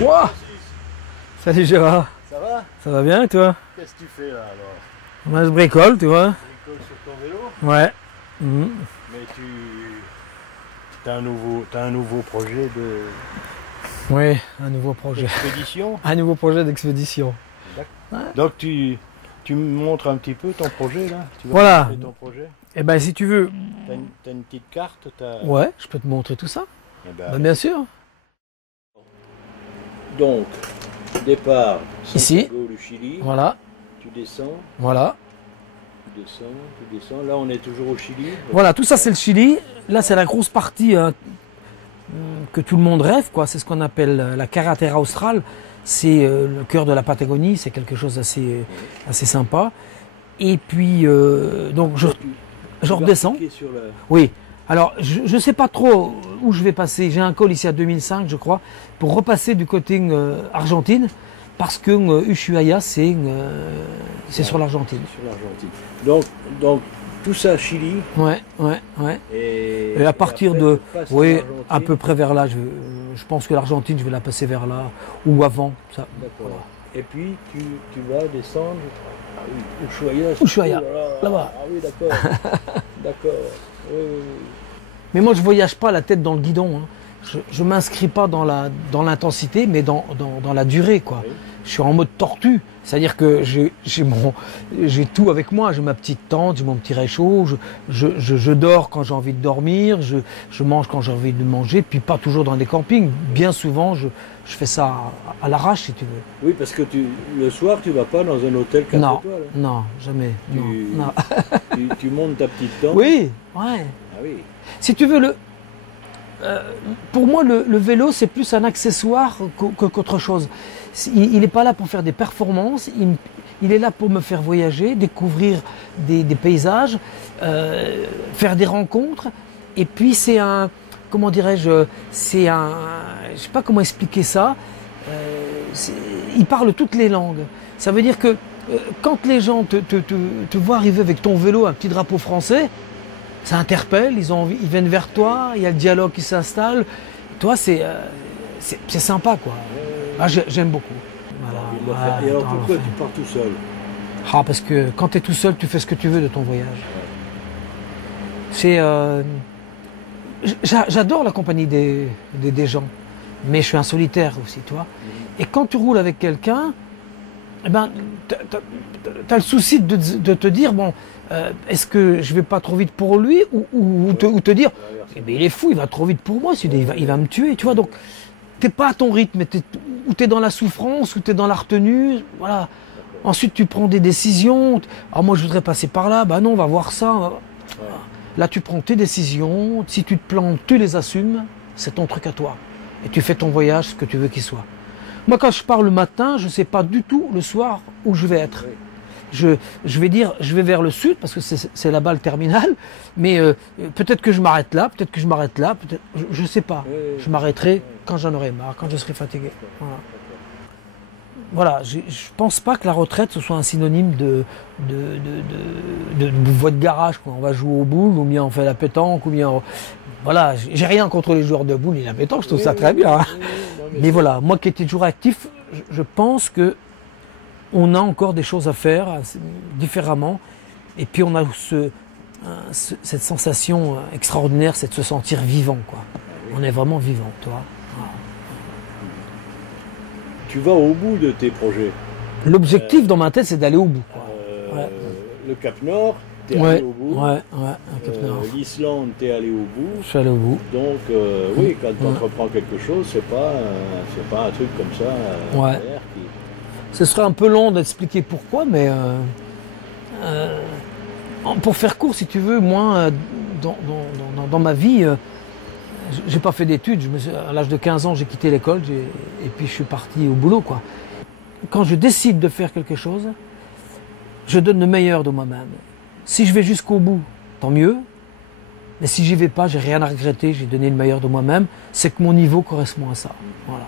Wow. Salut Gérard. Ça va? Ça va bien toi? Qu'est-ce que tu fais là alors? Moi je bricole, tu vois. Tu bricoles sur ton vélo? Ouais. Mmh. Mais t'as un nouveau projet de... Oui, un nouveau projet. D'expédition? Un nouveau projet d'expédition. Ouais. Donc tu me montres un petit peu ton projet là? Tu vas voilà. montrer ton projet? Eh ben si tu veux... T'as une petite carte? Ouais, je peux te montrer tout ça. Eh ben, Ben, bien sûr. Donc, départ, Ici. Santiago, le Chili. Voilà. Tu descends. Voilà. Tu descends. Là, on est toujours au Chili. Voilà, tout ça c'est le Chili. Là, c'est la grosse partie que tout le monde rêve, quoi. C'est ce qu'on appelle la carretera austral. C'est le cœur de la Patagonie. C'est quelque chose d'assez assez sympa. Et puis, donc, je redescends. Sur le... Oui. Alors, je ne sais pas trop où je vais passer. J'ai un col ici à 2005, je crois, pour repasser du côté Argentine, parce que Ushuaia, c'est sur l'Argentine. Sur l'Argentine. Donc, tout ça, Chili. Ouais. Et à partir après, de, oui, à l'Argentine. peu près vers là, je pense que l'Argentine, je vais la passer vers là, ou avant. Ça. D'accord. Voilà. Et puis, tu vas descendre. Ah oui, Ushuaia. Ushuaia, Oh là-bas. Ah oui, d'accord. D'accord. Oui. Mais moi, je ne voyage pas la tête dans le guidon. Hein. Je ne m'inscris pas dans l'intensité, mais dans la durée, quoi. Oui. Je suis en mode tortue. C'est-à-dire que j'ai tout avec moi. J'ai ma petite tente, j'ai mon petit réchaud, je dors quand j'ai envie de dormir, je mange quand j'ai envie de manger, puis pas toujours dans des campings. Bien souvent, je fais ça à l'arrache, si tu veux. Oui, parce que le soir, tu vas pas dans un hôtel 4 Non, étoiles. non, jamais. Non. Tu montes ta petite tente. Oui, ouais. Ah oui. Si tu veux, pour moi, le vélo, c'est plus un accessoire qu'autre chose. Il n'est pas là pour faire des performances, il est là pour me faire voyager, découvrir des paysages, faire des rencontres. Et puis c'est un, comment dirais-je, je ne sais pas comment expliquer ça, il parle toutes les langues. Ça veut dire que quand les gens te voient arriver avec ton vélo, un petit drapeau français, ça interpelle, ils viennent vers toi, il y a le dialogue qui s'installe. Toi, c'est sympa, quoi. Ah, j'aime beaucoup. Voilà. Et alors pourquoi tu pars tout seul? Parce que quand tu es tout seul, tu fais ce que tu veux de ton voyage. C'est, j'adore la compagnie des gens, mais je suis un solitaire aussi, toi. Et quand tu roules avec quelqu'un, eh ben, tu as le souci de te dire, bon, est-ce que je vais pas trop vite pour lui ou te dire, eh ben, il est fou, il va trop vite pour moi, il va me tuer, tu vois. Donc, t'es pas à ton rythme, ou t'es dans la souffrance, ou t'es dans la retenue, voilà. Ensuite, tu prends des décisions. Ah, moi, je voudrais passer par là. Bah non, on va voir ça. Là, tu prends tes décisions. Si tu te plantes, tu les assumes. C'est ton truc à toi. Et tu fais ton voyage, ce que tu veux qu'il soit. Moi, quand je pars le matin, je sais pas du tout le soir où je vais être. Je vais dire, je vais vers le sud parce que c'est là-bas le terminal, mais peut-être que je m'arrête là, peut-être que je m'arrête là, peut-être, je sais pas. Je m'arrêterai quand j'en aurai marre, quand je serai fatigué. Voilà, je pense pas que la retraite ce soit un synonyme de voie de garage, quoi. On va jouer au boule, ou bien on fait la pétanque, ou bien voilà, j'ai rien contre les joueurs de boule et la pétanque, je trouve ça très bien. Hein. Mais voilà, moi qui étais toujours actif, je pense que on a encore des choses à faire différemment. Et puis on a cette sensation extraordinaire, c'est de se sentir vivant, quoi. On est vraiment vivant, toi. Tu vas au bout de tes projets. L'objectif dans ma tête, c'est d'aller au bout, quoi. Le Cap Nord, t'es allé au bout. Cap Nord. L'Islande, t'es allé au bout. Je suis allé au bout. Donc oui, quand tu entreprends quelque chose, c'est pas un truc comme ça. Ce serait un peu long d'expliquer pourquoi, mais pour faire court, si tu veux, moi, dans ma vie, j'ai pas fait d'études. À l'âge de 15 ans, j'ai quitté l'école et puis je suis parti au boulot, quoi. Quand je décide de faire quelque chose, je donne le meilleur de moi-même. Si je vais jusqu'au bout, tant mieux. Mais si j'y vais pas, j'ai rien à regretter, j'ai donné le meilleur de moi-même. C'est que mon niveau correspond à ça. Voilà.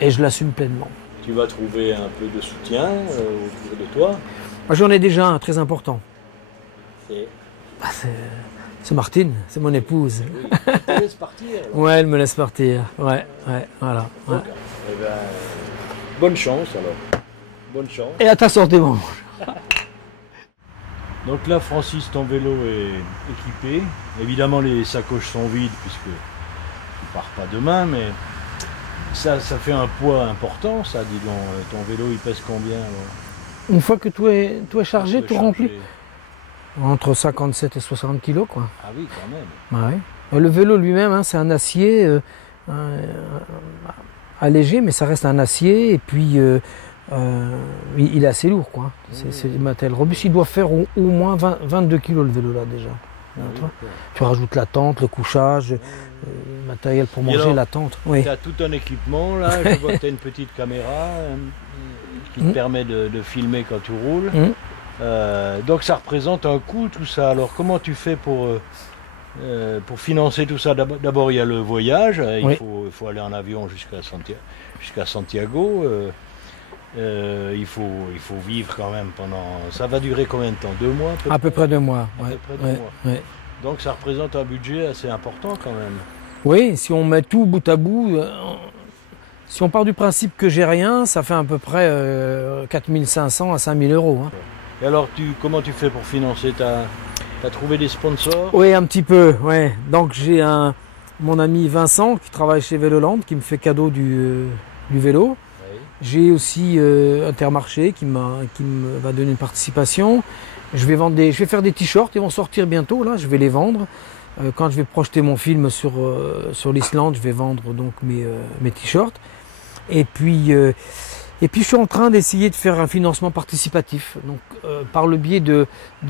Et je l'assume pleinement. Tu vas trouver un peu de soutien autour de toi. Moi, j'en ai déjà un très important. C'est Martine, c'est mon épouse. Oui. Elle te laisse partir. Alors. Ouais, elle me laisse partir. Ouais, voilà. Ouais. Donc, eh ben, bonne chance alors. Bonne chance. Et à ta sortie, bon. Donc là, Francis, ton vélo est équipé. Évidemment, les sacoches sont vides puisque tu pars pas demain, mais ça fait un poids important, ça, dis donc. Ton vélo, il pèse combien alors? Une fois que tout est chargé, Tout tout est rempli, chargé. entre 57 et 60 kilos, quoi. Ah oui, quand même. Bah ouais. Le vélo lui-même, hein, c'est un acier allégé, mais ça reste un acier, et puis il est assez lourd, quoi. C'est du matériel robuste. Il doit faire au moins 22 kilos le vélo là déjà. Ah oui, d'accord. Tu rajoutes la tente, le couchage, le matériel pour manger, alors, la tente. Oui. Tu as tout un équipement là, je vois que tu as une petite caméra qui te permet de filmer quand tu roules. Donc ça représente un coût tout ça. Alors comment tu fais pour financer tout ça? D'abord il y a le voyage, il faut aller en avion jusqu'à Santiago. Il faut vivre quand même pendant... Ça va durer combien de temps? 2 mois à peu près 2 mois. À peu près 2 mois. Ouais. Donc ça représente un budget assez important quand même. Oui, si on met tout bout à bout, si on part du principe que j'ai rien, ça fait à peu près 4500 à 5000 euros. Hein. Et alors comment tu fais pour financer? T'as trouvé des sponsors? Oui, un petit peu, ouais. Donc j'ai mon ami Vincent qui travaille chez Véloland, qui me fait cadeau du vélo. J'ai aussi Intermarché qui me va donner une participation. Je vais faire des t-shirts, ils vont sortir bientôt là, je vais les vendre. Quand je vais projeter mon film sur l'Islande, je vais vendre donc mes t-shirts. Et puis je suis en train d'essayer de faire un financement participatif. Donc par le biais de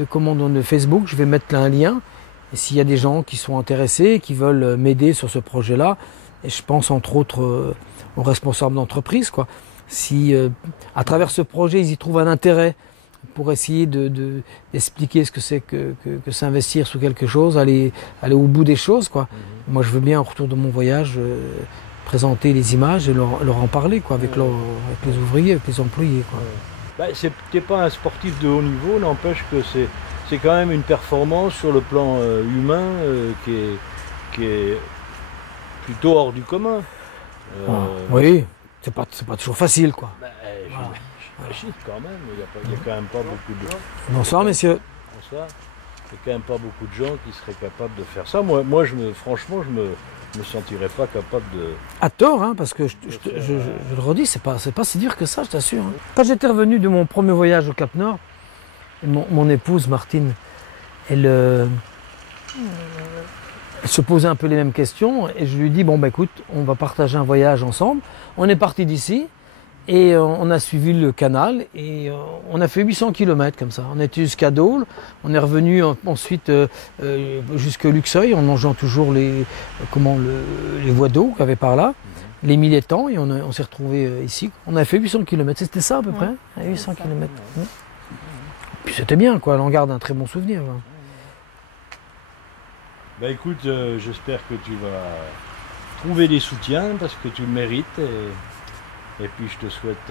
commandes de Facebook, je vais mettre là un lien. Et s'il y a des gens qui sont intéressés, qui veulent m'aider sur ce projet-là, et je pense entre autres aux responsables d'entreprise, quoi. Si à travers ce projet ils y trouvent un intérêt pour essayer d'expliquer ce que c'est que s'investir sur quelque chose, aller au bout des choses, quoi. Moi je veux bien au retour de mon voyage présenter les images et leur en parler, quoi, avec les ouvriers, avec les employés, quoi. Bah, t'es pas un sportif de haut niveau, n'empêche que c'est quand même une performance sur le plan humain qui est plutôt hors du commun. Oui. C'est pas toujours facile, quoi. J'imagine quand même, il n'y a quand même pas beaucoup de... Bonsoir, messieurs. Bonsoir. Il n'y a quand même pas beaucoup de gens qui seraient capables de faire ça. Moi franchement, je me sentirais pas capable de... À tort, hein, parce que je le redis, c'est pas si dur que ça, je t'assure. Hein. Quand j'étais revenu de mon premier voyage au Cap Nord, mon épouse, Martine, elle se posait un peu les mêmes questions et je lui dis bon bah écoute, on va partager un voyage ensemble. On est parti d'ici et on a suivi le canal et on a fait 800 km comme ça. On était jusqu'à Dole, on est revenu ensuite jusqu'à Luxeuil en longeant toujours les voies d'eau qu'il y avait par là, les mille étangs, et on s'est retrouvé ici. On a fait 800 km, c'était ça à peu près, 800 km. Puis c'était bien, quoi, on en garde un très bon souvenir. Quoi. Bah écoute, j'espère que tu vas trouver des soutiens parce que tu le mérites et puis je te souhaite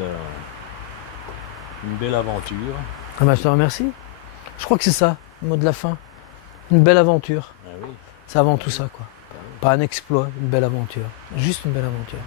une belle aventure. Ah bah, je te remercie. Je crois que c'est ça, le mot de la fin. Une belle aventure. Ah oui. C'est avant tout ça, quoi. Pas un exploit, une belle aventure. Juste une belle aventure.